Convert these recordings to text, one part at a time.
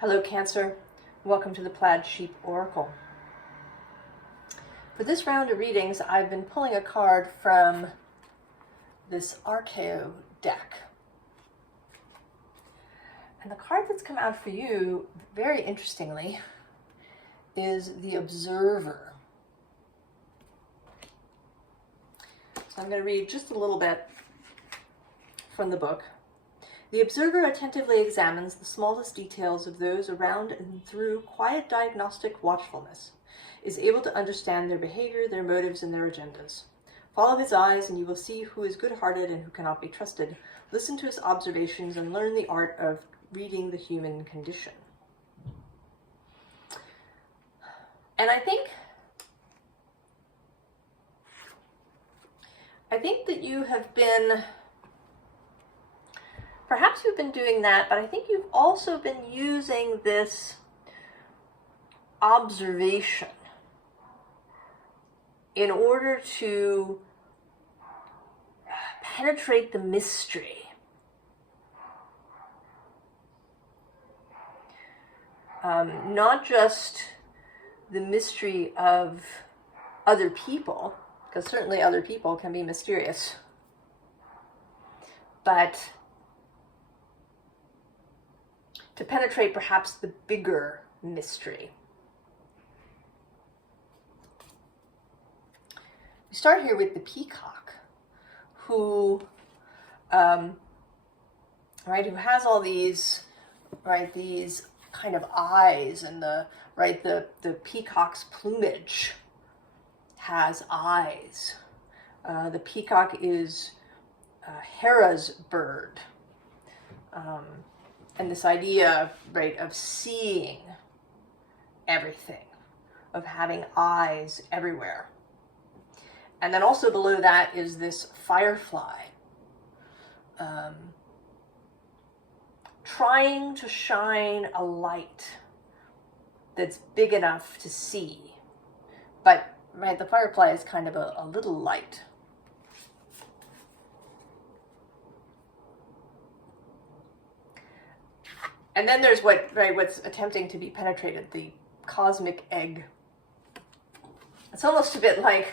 Hello Cancer, welcome to the Plaid Sheep Oracle. For this round of readings, I've been pulling a card from this archeo deck. And the card that's come out for you, very interestingly, is the Observer. So I'm going to read just a little bit from the book. The observer attentively examines the smallest details of those around and through quiet diagnostic watchfulness is able to understand their behavior, their motives, and their agendas. Follow his eyes and you will see who is good-hearted and who cannot be trusted. Listen to his observations and learn the art of reading the human condition. And I think that you have been, perhaps you've been doing that, but I think you've also been using this observation in order to penetrate the mystery. Not just the mystery of other people, because certainly other people can be mysterious, but to penetrate perhaps the bigger mystery. We start here with the peacock, who has all these, these kind of eyes, and the peacock's plumage has eyes. The peacock is Hera's bird. And this idea, of seeing everything, of having eyes everywhere. And then also below that is this firefly, trying to shine a light that's big enough to see. But, the firefly is kind of a little light. And then there's what's attempting to be penetrated, the cosmic egg. It's almost a bit like,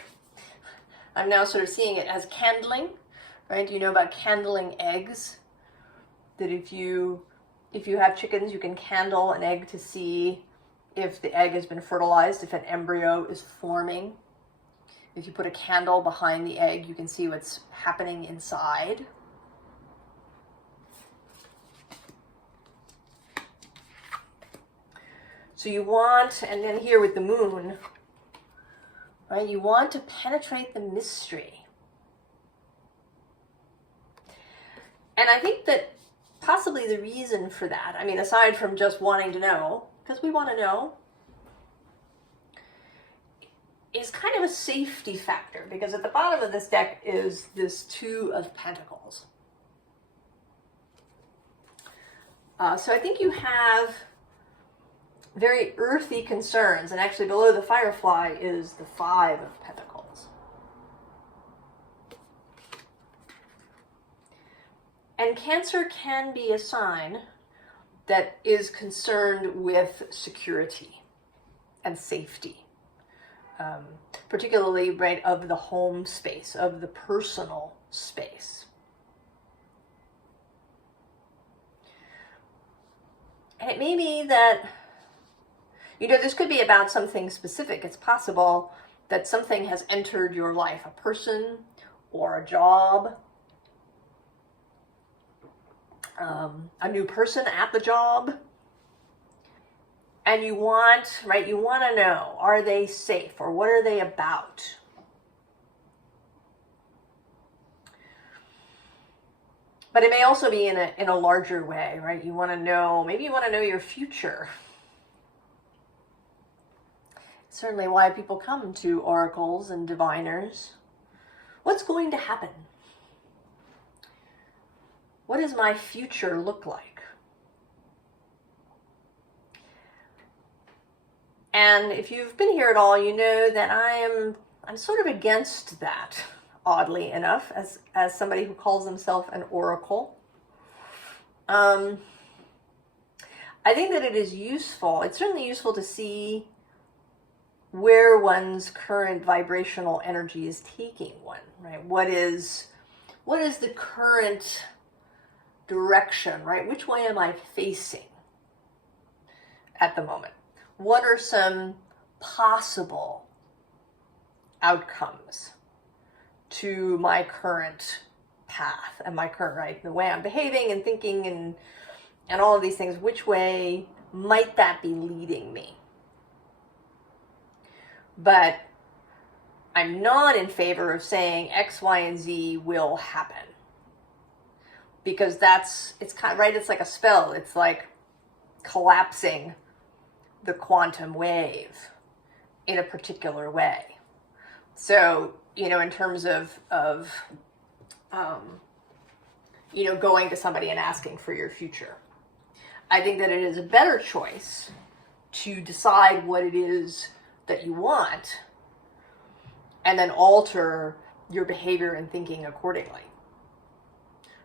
I'm now sort of seeing it as candling, You know about candling eggs? That if you have chickens, you can candle an egg to see if the egg has been fertilized, if an embryo is forming. If you put a candle behind the egg, you can see what's happening inside. So you want, and then here with the moon, you want to penetrate the mystery. And I think that possibly the reason for that, aside from just wanting to know, because we want to know, is kind of a safety factor, because at the bottom of this deck is this Two of Pentacles. So I think you have very earthy concerns, and actually below the firefly is the Five of Pentacles. And Cancer can be a sign that is concerned with security and safety, particularly of the home space, of the personal space. And it may be that this could be about something specific. It's possible that something has entered your life, a person or a job, a new person at the job, and you want to know, are they safe, or what are they about? But it may also be in a larger way, You want to know, maybe you want to know your future. Certainly why people come to oracles and diviners. What's going to happen? What does my future look like? And if you've been here at all, you know that I'm sort of against that, oddly enough, as somebody who calls himself an oracle. I I think that it is useful. It's certainly useful to see where one's current vibrational energy is taking one, right? What is the current direction, right? Which way am I facing at the moment? What are some possible outcomes to my current path and my current, right, the way I'm behaving and thinking and all of these things? Which way might that be leading me? But I'm not in favor of saying X, Y, and Z will happen, because it's kind of, right, it's like a spell. It's like collapsing the quantum wave in a particular way. So, in terms of going to somebody and asking for your future, I think that it is a better choice to decide what it is that you want and then alter your behavior and thinking accordingly,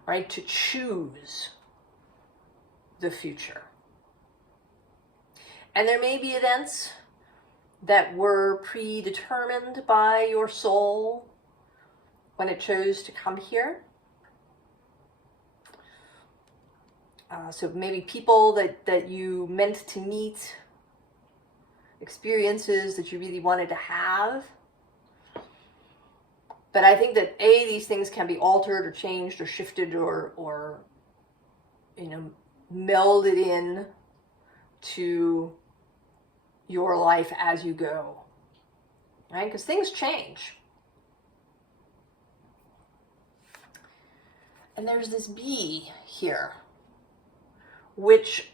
right? To choose the future. And there may be events that were predetermined by your soul when it chose to come here. So maybe people that you meant to meet, experiences that you really wanted to have. But I think that these things can be altered or changed or shifted or melded in to your life as you go, right? Because things change. And there's this bee here, which,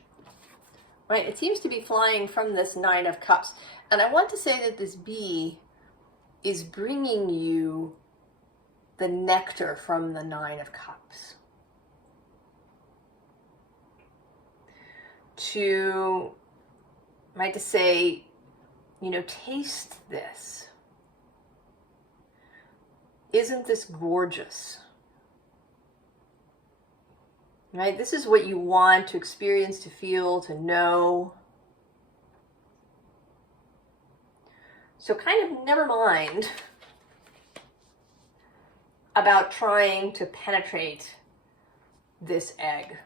right, it seems to be flying from this Nine of Cups. And I want to say that this bee is bringing you the nectar from the Nine of Cups. To say, taste this. Isn't this gorgeous? Right? This is what you want to experience, to feel, to know. So kind of never mind about trying to penetrate this egg.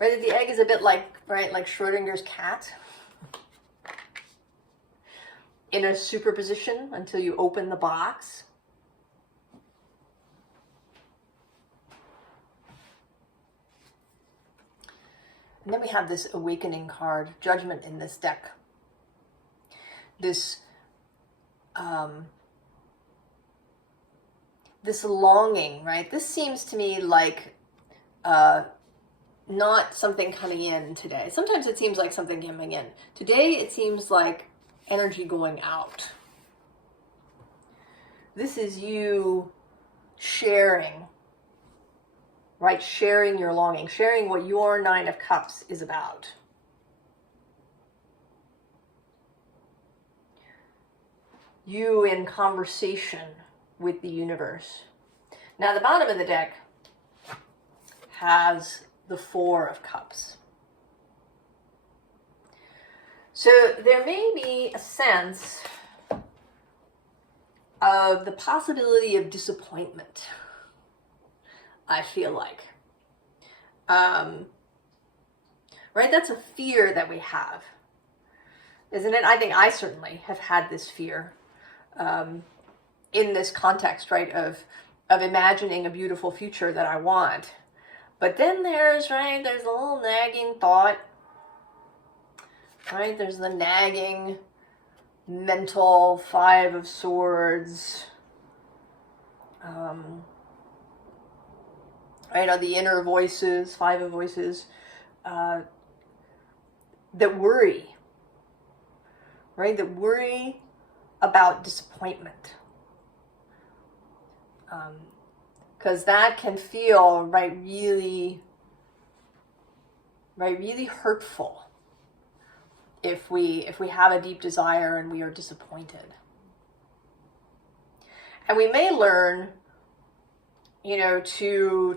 Right, the egg is a bit like Schrodinger's cat in a superposition until you open the box. And then we have this awakening card, Judgment, in this deck. This longing, right? This seems to me like not something coming in today. Sometimes it seems like something coming in. Today it seems like energy going out. This is you sharing, right? Sharing your longing, sharing what your Nine of Cups is about. You in conversation with the universe. Now the bottom of the deck has the Four of Cups. So there may be a sense of the possibility of disappointment, I feel like. Right? That's a fear that we have, isn't it? I think I certainly have had this fear in this context, right, of imagining a beautiful future that I want. But then there's a little nagging thought, right? There's the nagging mental Five of Swords, right? The inner voices, Five of Voices, that worry, right? That worry about disappointment. Because that can feel, really hurtful if we have a deep desire and we are disappointed. And we may learn, to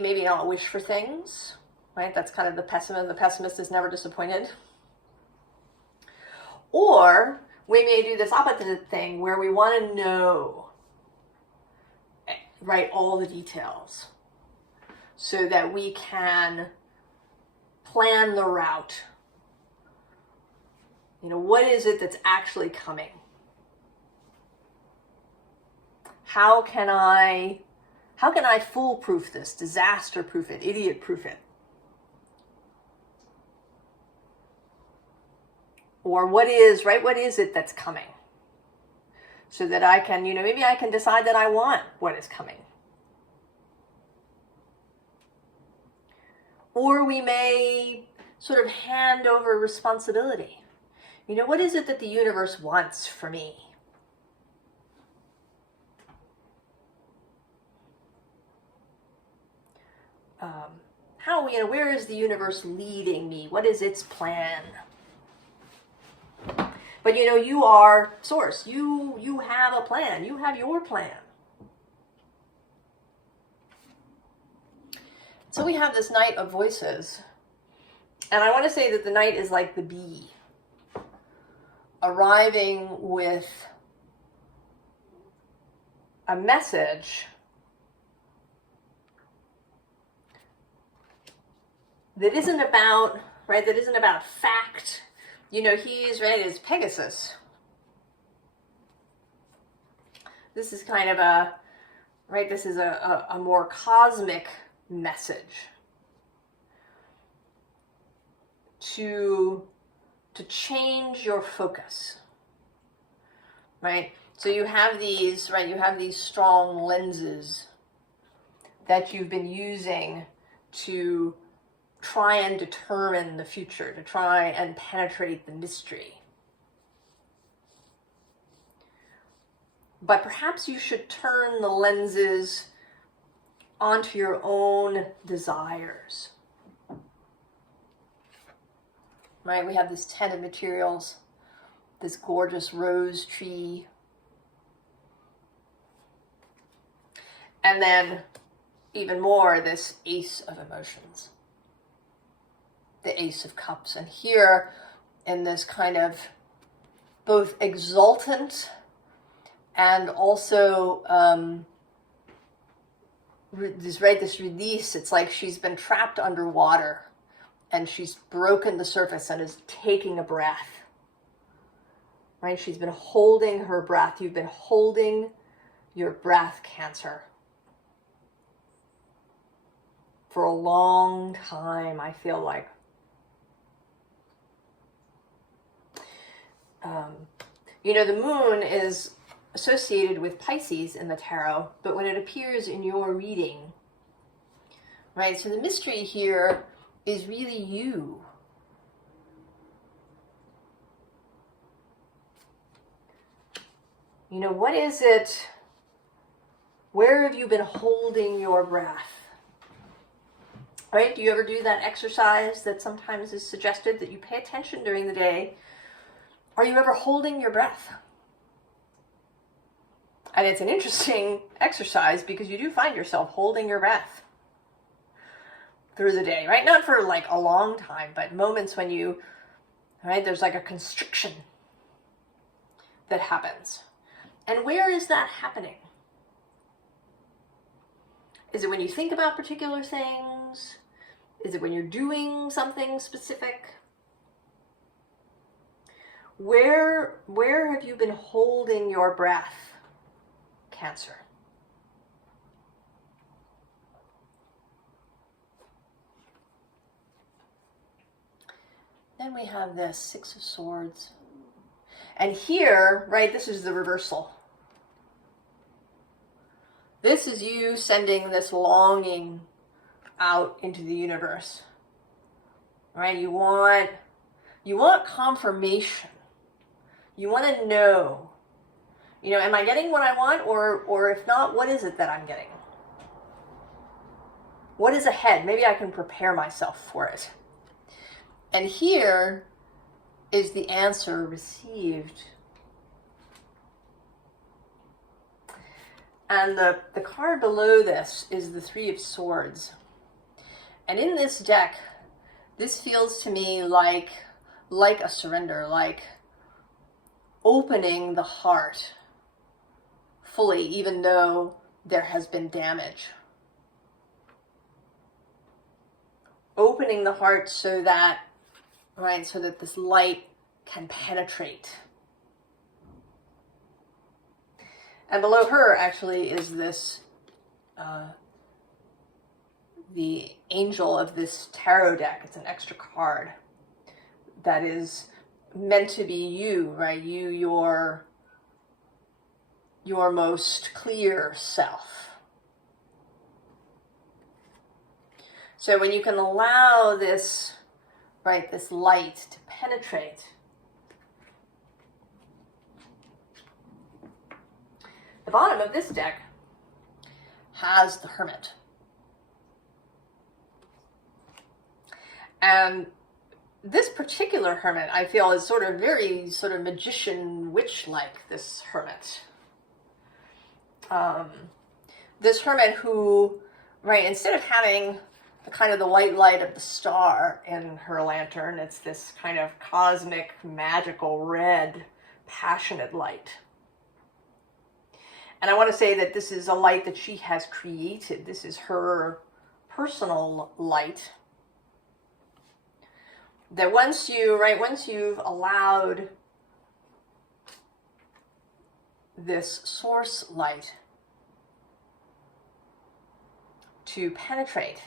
maybe not wish for things, right? That's kind of the pessimist. The pessimist is never disappointed. Or we may do this opposite thing where we want to know, right, all the details so that we can plan the route. You know, what is it that's actually coming? How can I foolproof this, disaster-proof it, idiot-proof it? Or what is it that's coming? So that I can, maybe I can decide that I want what is coming. Or we may sort of hand over responsibility. What is it that the universe wants for me? Where is the universe leading me? What is its plan? But you are source. You have a plan. You have your plan. So we have this Knight of Voices. And I want to say that the Knight is like the bee, arriving with a message that isn't about, fact. He's right as Pegasus. This is kind of this is a more cosmic message to change your focus, right? So you have these strong lenses that you've been using to try and determine the future, to try and penetrate the mystery. But perhaps you should turn the lenses onto your own desires. Right? We have this Ten of Materials, this gorgeous rose tree. And then even more, this Ace of Emotions. The Ace of Cups. And here, in this kind of both exultant and also this release, it's like she's been trapped underwater and she's broken the surface and is taking a breath. Right? She's been holding her breath. You've been holding your breath, Cancer, for a long time, I feel like. The moon is associated with Pisces in the tarot, but when it appears in your reading, right? So the mystery here is really you. What is it? Where have you been holding your breath? Right? Do you ever do that exercise that sometimes is suggested, that you pay attention during the day? Are you ever holding your breath? And it's an interesting exercise because you do find yourself holding your breath through the day, right? Not for like a long time, but moments when there's like a constriction that happens. And where is that happening? Is it when you think about particular things? Is it when you're doing something specific? Where have you been holding your breath, Cancer? Then we have this Six of Swords. And here, right, this is the reversal. This is you sending this longing out into the universe. Right? You want confirmation. You want to know, am I getting what I want? Or if not, what is it that I'm getting? What is ahead? Maybe I can prepare myself for it. And here is the answer received. And the card below this is the Three of Swords. And in this deck, this feels to me like a surrender, like opening the heart fully, even though there has been damage. Opening the heart so that, right, so that this light can penetrate. And below her actually is this, the angel of this tarot deck. It's an extra card that is meant to be you, right? You, your most clear self. So when you can allow this, right, this light to penetrate, the bottom of this deck has the Hermit. And this particular Hermit, I feel, is sort of very sort of magician, witch-like, this Hermit. This Hermit who, right, instead of having the kind of the white light of the star in her lantern, it's this kind of cosmic, magical, red, passionate light. And I want to say that this is a light that she has created. This is her personal light. That once you've allowed this source light to penetrate,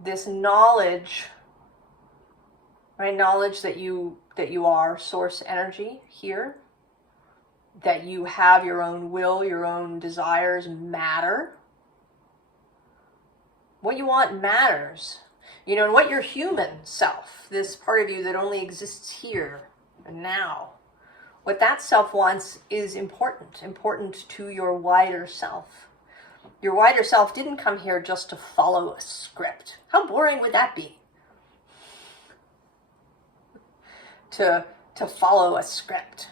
this knowledge, right, knowledge that you are source energy here, that you have your own will, your own desires matter. What you want matters. You know, and what your human self, this part of you that only exists here and now, what that self wants is important to your wider self. Your wider self didn't come here just to follow a script. How boring would that be? To follow a script.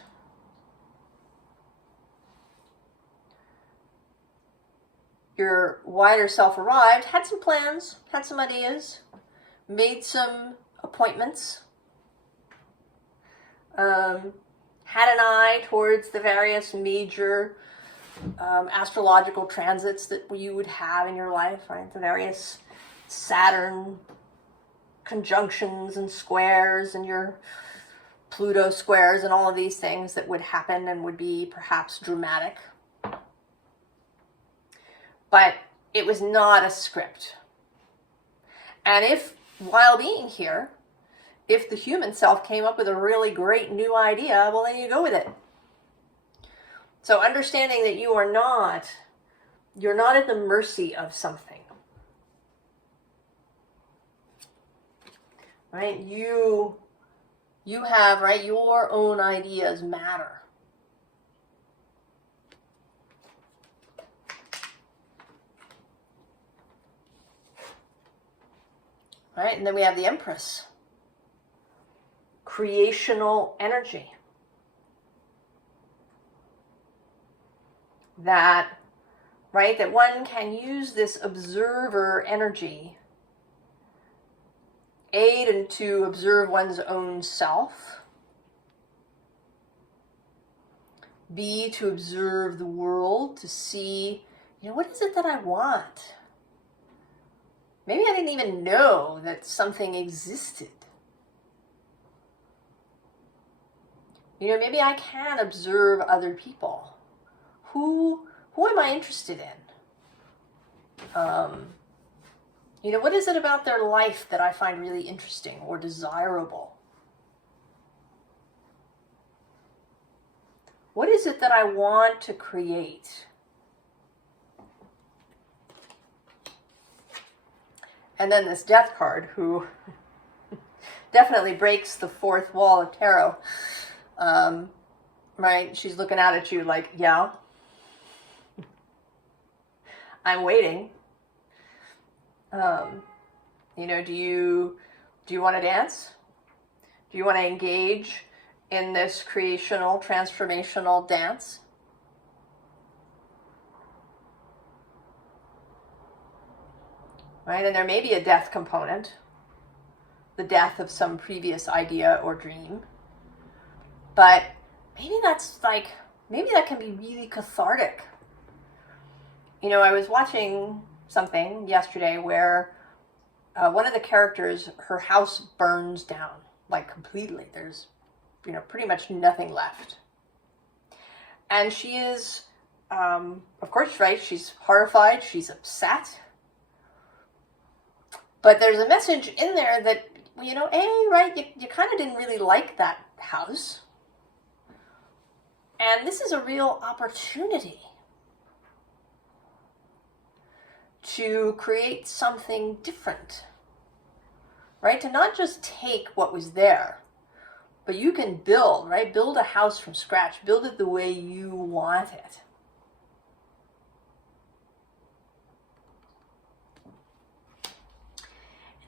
Your wider self arrived, had some plans, had some ideas, made some appointments, had an eye towards the various major astrological transits that you would have in your life, right? The various Saturn conjunctions and squares and your Pluto squares and all of these things that would happen and would be perhaps dramatic. But it was not a script. And if, while being here, if the human self came up with a really great new idea, well, then you go with it. So understanding that you're not at the mercy of something. Right? You have, right, your own ideas matter. Right? And then we have the Empress. Creational energy. That, right, that one can use this observer energy, A, and to observe one's own self, B, to observe the world, to see, you know, what is it that I want? Maybe I didn't even know that something existed. You know, maybe I can observe other people. Who am I interested in? You know, what is it about their life that I find really interesting or desirable? What is it that I want to create? And then this Death card, who definitely breaks the fourth wall of tarot. Right? She's looking out at you like, yeah, I'm waiting. You know, do you want to dance? Do you want to engage in this creational, transformational dance? right? And there may be a death component, the death of some previous idea or dream. But maybe maybe that can be really cathartic. You know, I was watching something yesterday where one of the characters, her house burns down, like completely. There's, you know, pretty much nothing left. And she is, of course, right, she's horrified, she's upset. But there's a message in there that, you know, you kind of didn't really like that house. And this is a real opportunity to create something different, right? To not just take what was there, but you can build, right? Build a house from scratch. Build it the way you want it.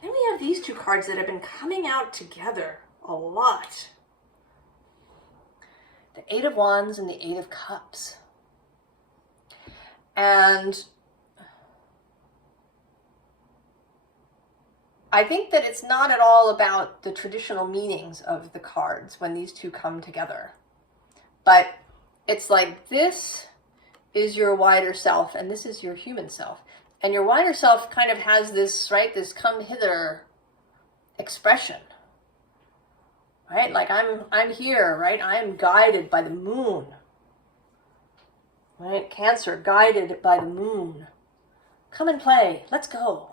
And then we have these two cards that have been coming out together a lot. The Eight of Wands and the Eight of Cups. And I think that it's not at all about the traditional meanings of the cards when these two come together. But it's like, this is your wider self and this is your human self. And your wider self kind of has this, right, this come hither expression. Right? Like I'm here, right? I am guided by the moon. Right? Cancer, guided by the moon. Come and play. Let's go.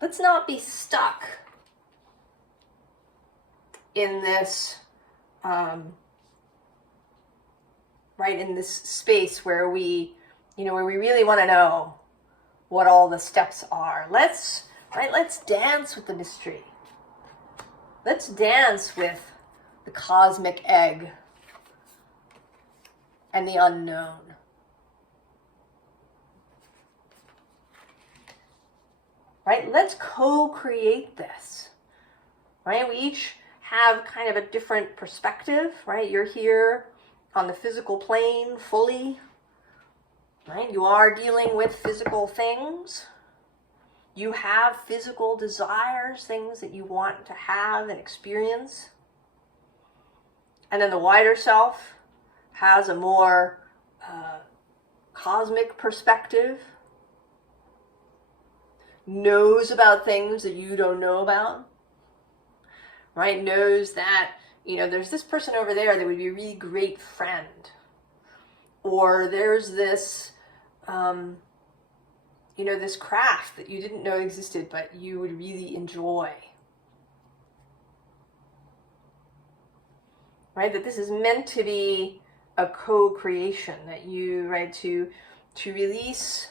Let's not be stuck in this, right, in this space where we, you know, where we really want to know what all the steps are. Let's dance with the mystery. Let's dance with the cosmic egg and the unknown. Right? Let's co-create this. Right? We each have kind of a different perspective, right? You're here on the physical plane fully. Right? You are dealing with physical things. You have physical desires, things that you want to have and experience. And then the wider self has a more cosmic perspective, knows about things that you don't know about, right? Knows that, you know, there's this person over there that would be a really great friend. Or there's this, you know, this craft that you didn't know existed, but you would really enjoy. Right? That this is meant to be a co-creation, that you, right, to release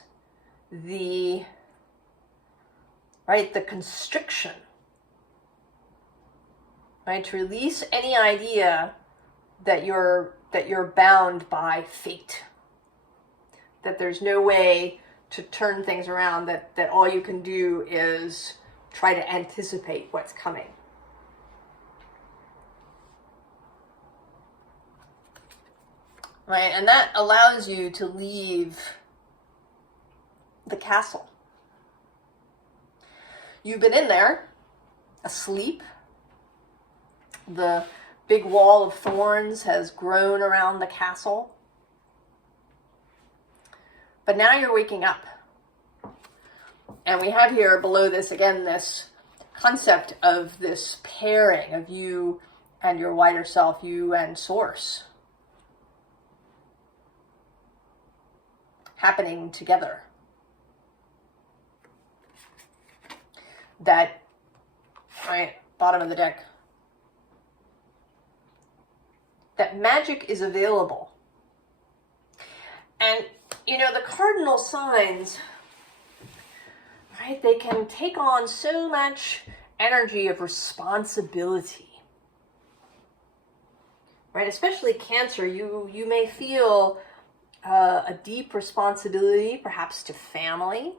the, right, the constriction, right, to release any idea that you're bound by fate, that there's no way to turn things around, that all you can do is try to anticipate what's coming. Right, and that allows you to leave the castle. You've been in there, asleep. The big wall of thorns has grown around the castle. But now you're waking up. And we have here below this, again, this concept of this pairing of you and your wider self, you and Source, happening together. That, right, bottom of the deck, that magic is available. And, you know, the cardinal signs, right, they can take on so much energy of responsibility. Right, especially Cancer, you may feel a deep responsibility, perhaps to family,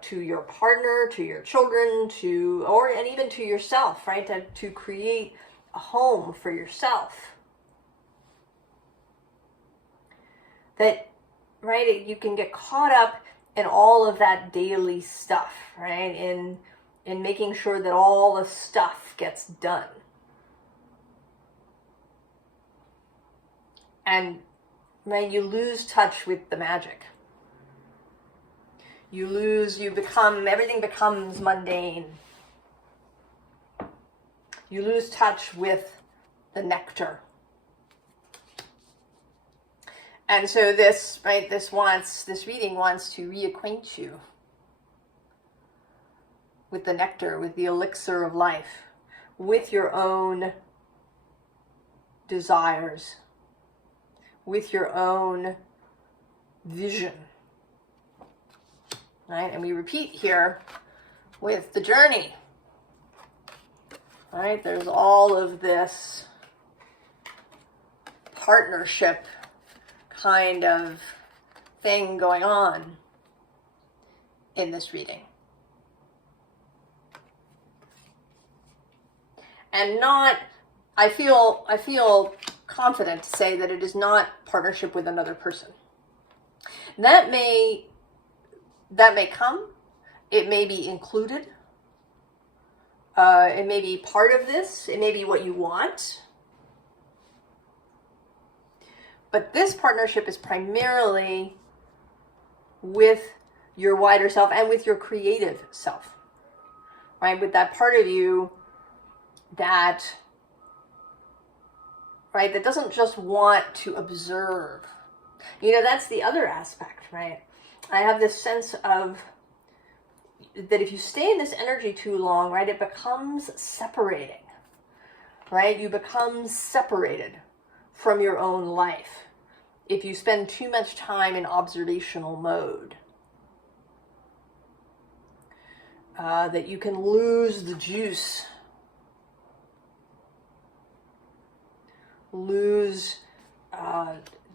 to your partner, to your children, and even to yourself, right? To create a home for yourself. That right, you can get caught up in all of that daily stuff, right, in making sure that all the stuff gets done. And, right, you lose touch with the magic. Everything becomes mundane. You lose touch with the nectar. And so this reading wants to reacquaint you with the nectar, with the elixir of life, with your own desires, with your own vision. Right? And we repeat here with the journey. Right? There's all of this partnership kind of thing going on in this reading. And I feel confident to say that it is not partnership with another person. That may come. It may be included. It may be part of this. It may be what you want. But this partnership is primarily with your wider self and with your creative self, right? With that part of you that doesn't just want to observe. That's the other aspect, right? I have this sense of that if you stay in this energy too long, right, it becomes separating, right? You become separated from your own life if you spend too much time in observational mode. That you can lose the juice, lose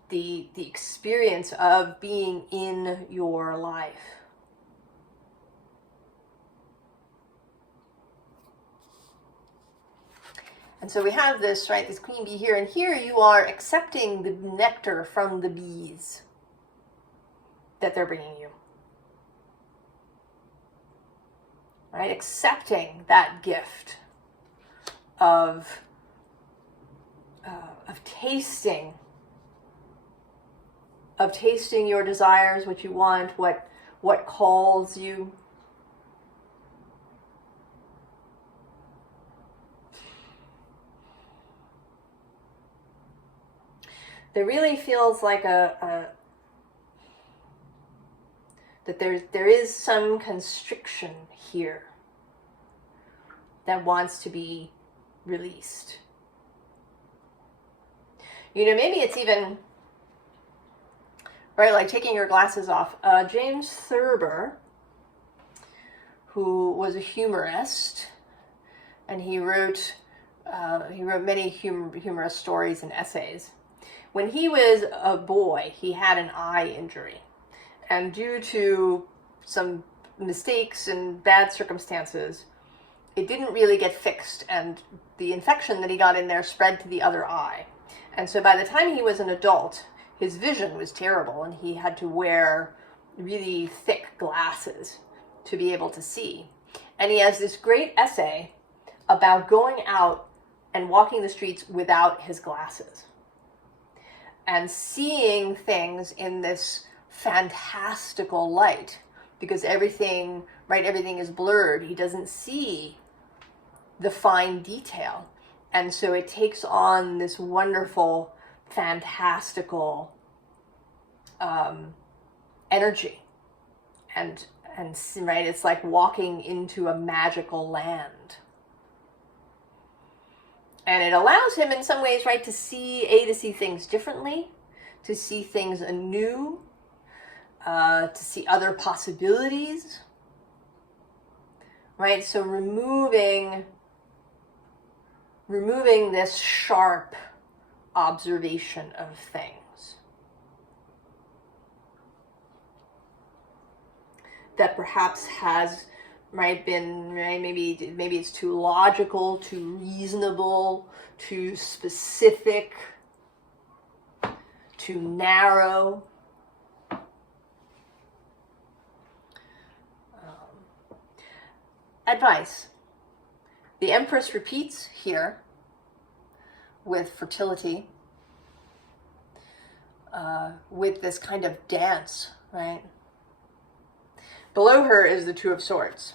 the experience of being in your life. And so we have this, right, this queen bee here, and here you are accepting the nectar from the bees that they're bringing you. Right, accepting that gift of tasting your desires, what you want, what calls you. There really feels like that there is some constriction here that wants to be released. Maybe it's even, right, like taking your glasses off. James Thurber, who was a humorist, and he wrote many humorous stories and essays. When he was a boy, he had an eye injury. And due to some mistakes and bad circumstances, it didn't really get fixed. And the infection that he got in there spread to the other eye. And so by the time he was an adult, his vision was terrible. And he had to wear really thick glasses to be able to see. And he has this great essay about going out and walking the streets without his glasses. And seeing things in this fantastical light, because everything is blurred. He doesn't see the fine detail. And so it takes on this wonderful, fantastical energy. And right, it's like walking into a magical land. And it allows him in some ways, right, to see things differently, to see things anew, to see other possibilities, right? So removing this sharp observation of things that perhaps has, right, been, right, maybe it's too logical, too reasonable, too specific, too narrow. advice. The Empress repeats here with fertility, with this kind of dance, right? Below her is the Two of Swords.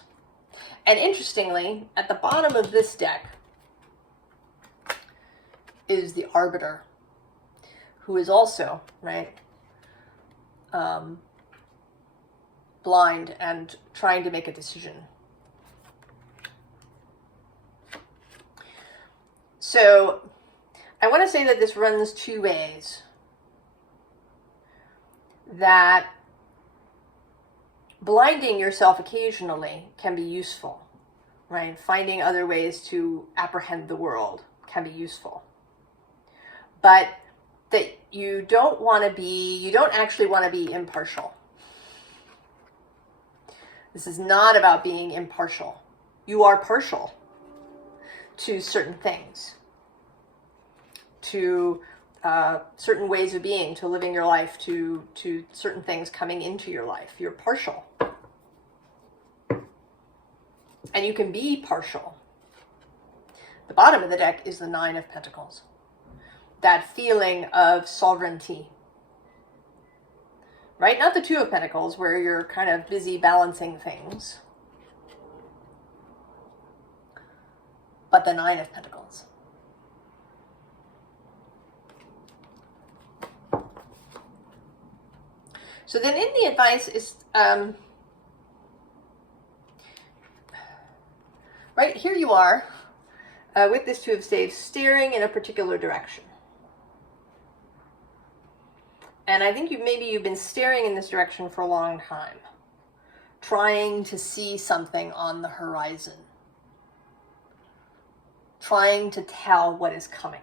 And interestingly, at the bottom of this deck is the Arbiter, who is also, right, blind and trying to make a decision. So I want to say that this runs two ways. That blinding yourself occasionally can be useful, right? Finding other ways to apprehend the world can be useful. But that you don't actually want to be impartial. This is not about being impartial. You are partial to certain things, to certain ways of being, to living your life, to certain things coming into your life. You're partial. And you can be partial. The bottom of the deck is the Nine of Pentacles. That feeling of sovereignty. Right? Not the Two of Pentacles, where you're kind of busy balancing things. But the Nine of Pentacles. So then in the advice is, right, here you are with this Two of Staves steering in a particular direction. And I think maybe you've been staring in this direction for a long time, trying to see something on the horizon, trying to tell what is coming.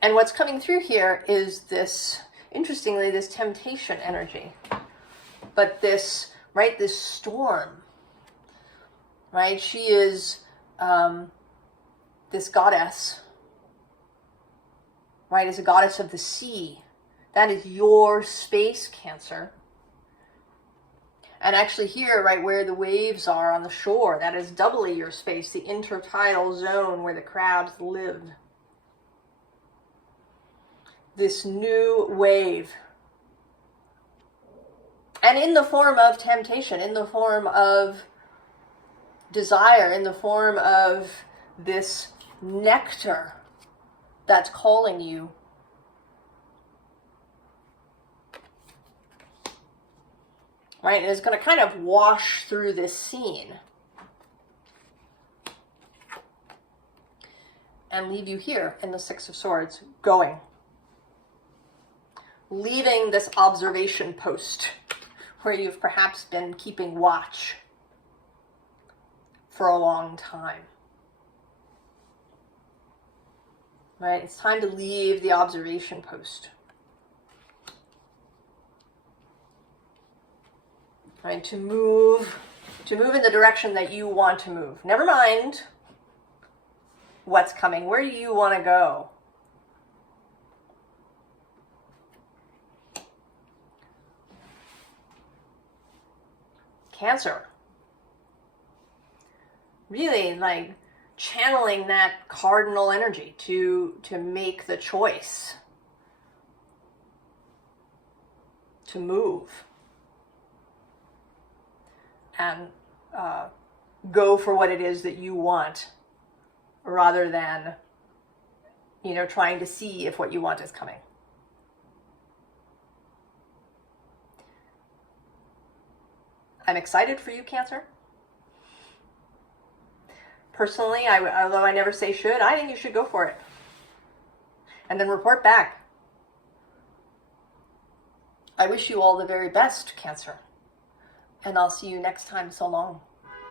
And what's coming through here is this, interestingly, this temptation energy. But this, right, this storm, right? She is this goddess, right, is a goddess of the sea. That is your space, Cancer. And actually here, right, where the waves are on the shore, that is doubly your space, the intertidal zone where the crabs live. This new wave. And in the form of temptation, in the form of desire, in the form of this nectar that's calling you. Right? And it's going to kind of wash through this scene and leave you here in the Six of Swords going. Leaving this observation post where you've perhaps been keeping watch for a long time. Right? It's time to leave the observation post. Right? To move in the direction that you want to move. Never mind what's coming. Where do you want to go? Cancer. Really like channeling that cardinal energy to make the choice. To move. And go for what it is that you want rather than, trying to see if what you want is coming. I'm excited for you, Cancer. Personally, although I never say should, I think you should go for it. And then report back. I wish you all the very best, Cancer. And I'll see you next time. So long.